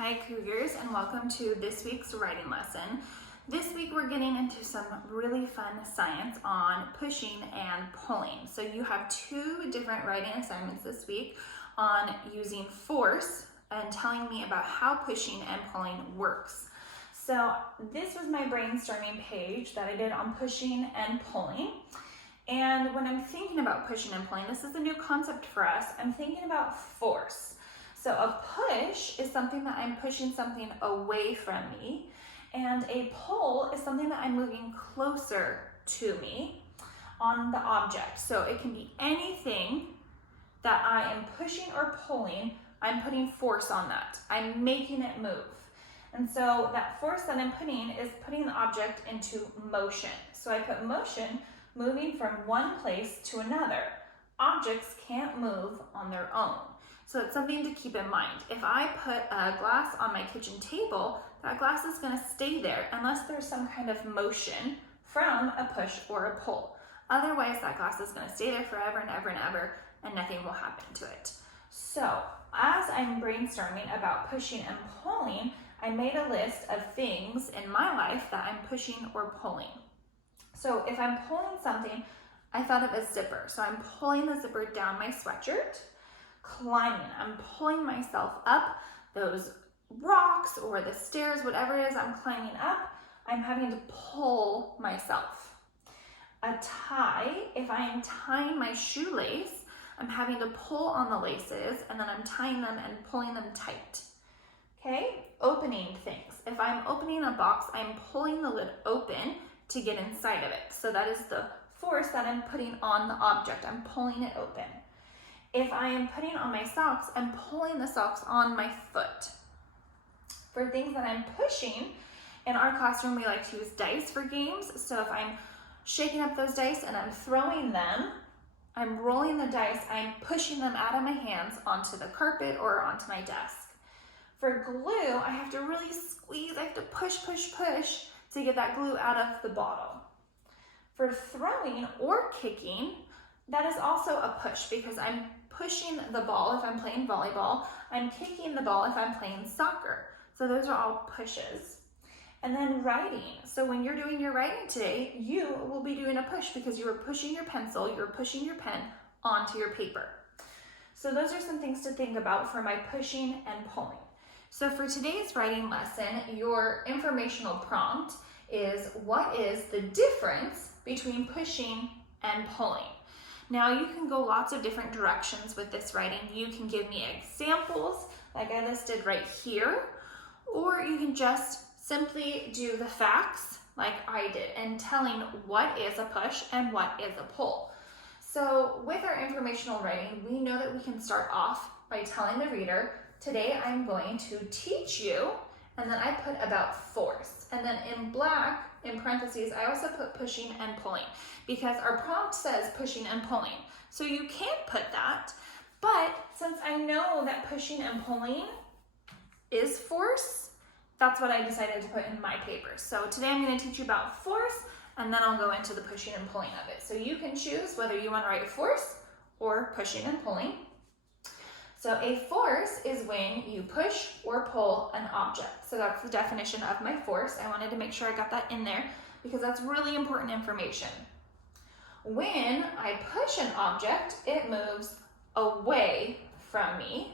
Hi Cougars, and welcome to this week's writing lesson. This week we're getting into some really fun science on pushing and pulling. So you have two different writing assignments this week on using force and telling me about how pushing and pulling works. So this was my brainstorming page that I did on pushing and pulling. And when I'm thinking about pushing and pulling, this is a new concept for us. I'm thinking about force. So a push is something that I'm pushing something away from me, and a pull is something that I'm moving closer to me on the object. So it can be anything that I am pushing or pulling, I'm putting force on that. I'm making it move. And so that force that I'm putting is putting the object into motion. So I put motion, moving from one place to another. Objects can't move on their own. So it's something to keep in mind. If I put a glass on my kitchen table, that glass is going to stay there unless there's some kind of motion from a push or a pull. Otherwise, that glass is going to stay there forever and ever and ever, and nothing will happen to it. So as I'm brainstorming about pushing and pulling, I made a list of things in my life that I'm pushing or pulling. So if I'm pulling something, I thought of a zipper. So I'm pulling the zipper down my sweatshirt. Climbing, I'm pulling myself up those rocks or the stairs, whatever it is I'm climbing up, I'm having to pull myself. A tie, if I am tying my shoelace, I'm having to pull on the laces and then I'm tying them and pulling them tight. Okay, opening things. If I'm opening a box, I'm pulling the lid open to get inside of it. So that is the force that I'm putting on the object. I'm pulling it open. If I am putting on my socks, I'm pulling the socks on my foot. For things that I'm pushing, in our classroom we like to use dice for games. So if I'm shaking up those dice and I'm throwing them, I'm rolling the dice, I'm pushing them out of my hands onto the carpet or onto my desk. For glue, I have to really squeeze, I have to push to get that glue out of the bottle. For throwing or kicking, that is also a push because I'm pushing the ball if I'm playing volleyball. I'm kicking the ball if I'm playing soccer. So those are all pushes. And then writing. So when you're doing your writing today, you will be doing a push because you are pushing your pencil, you're pushing your pen onto your paper. So those are some things to think about for my pushing and pulling. So for today's writing lesson, your informational prompt is what is the difference between pushing and pulling? Now you can go lots of different directions with this writing. You can give me examples like I listed right here, or you can just simply do the facts like I did and telling what is a push and what is a pull. So with our informational writing, we know that we can start off by telling the reader, today I'm going to teach you, and then I put about force. And then in black, in parentheses, I also put pushing and pulling because our prompt says pushing and pulling. So you can't put that, but since I know that pushing and pulling is force, that's what I decided to put in my paper. So today I'm going to teach you about force, and then I'll go into the pushing and pulling of it. So you can choose whether you want to write force or pushing and pulling. So a force is when you push or pull an object. So that's the definition of my force. I wanted to make sure I got that in there because that's really important information. When I push an object, it moves away from me.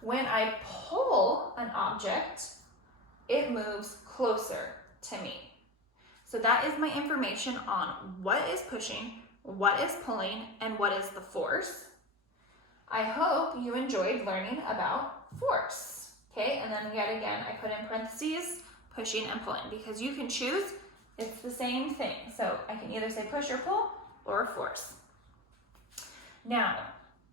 When I pull an object, it moves closer to me. So that is my information on what is pushing, what is pulling, and what is the force. I hope you enjoyed learning about force. Okay, and then yet again, I put in parentheses, pushing and pulling, because you can choose, it's the same thing. So I can either say push or pull or force. Now,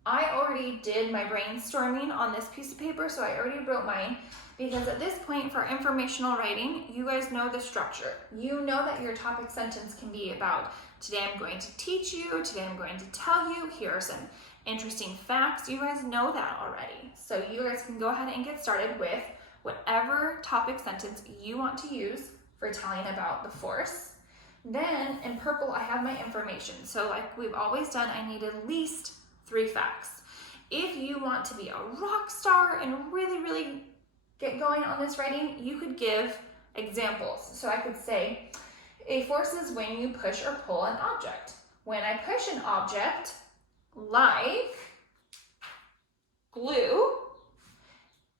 I already did my brainstorming on this piece of paper, so I already wrote mine, because at this point for informational writing, you guys know the structure. You know that your topic sentence can be about, today I'm going to teach you, today I'm going to tell you, here are some interesting facts. You guys know that already. So you guys can go ahead and get started with whatever topic sentence you want to use for telling about the force. Then in purple, I have my information. So like we've always done, I need at least 3 facts. If you want to be a rock star and really get going on this writing, you could give examples. So I could say, a force is when you push or pull an object. When I push an object, like glue,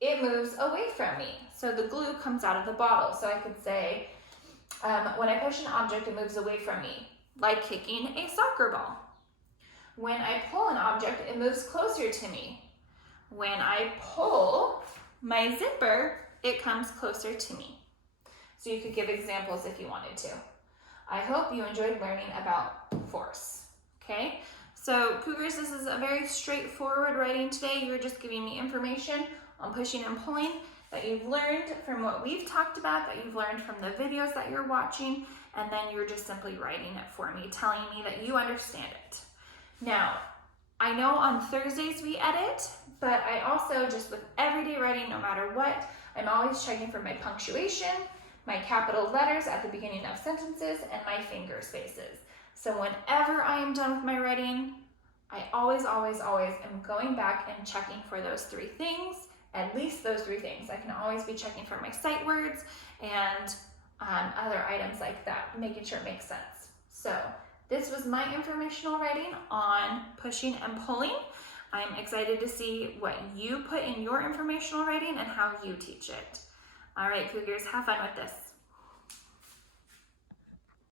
it moves away from me. So the glue comes out of the bottle. So I could say, when I push an object, it moves away from me, like kicking a soccer ball. When I pull an object, it moves closer to me. When I pull my zipper, it comes closer to me. So you could give examples if you wanted to. I hope you enjoyed learning about force, okay? So Cougars, this is a very straightforward writing today. You're just giving me information on pushing and pulling that you've learned from what we've talked about, that you've learned from the videos that you're watching, and then you're just simply writing it for me, telling me that you understand it. Now, I know on Thursdays we edit, but I also, just with everyday writing, no matter what, I'm always checking for my punctuation, my capital letters at the beginning of sentences, and my finger spaces. So whenever I am done with my writing, I always am going back and checking for those three things, at least those three things. I can always be checking for my sight words and other items like that, making sure it makes sense. So this was my informational writing on pushing and pulling. I'm excited to see what you put in your informational writing and how you teach it. All right, Cougars, have fun with this.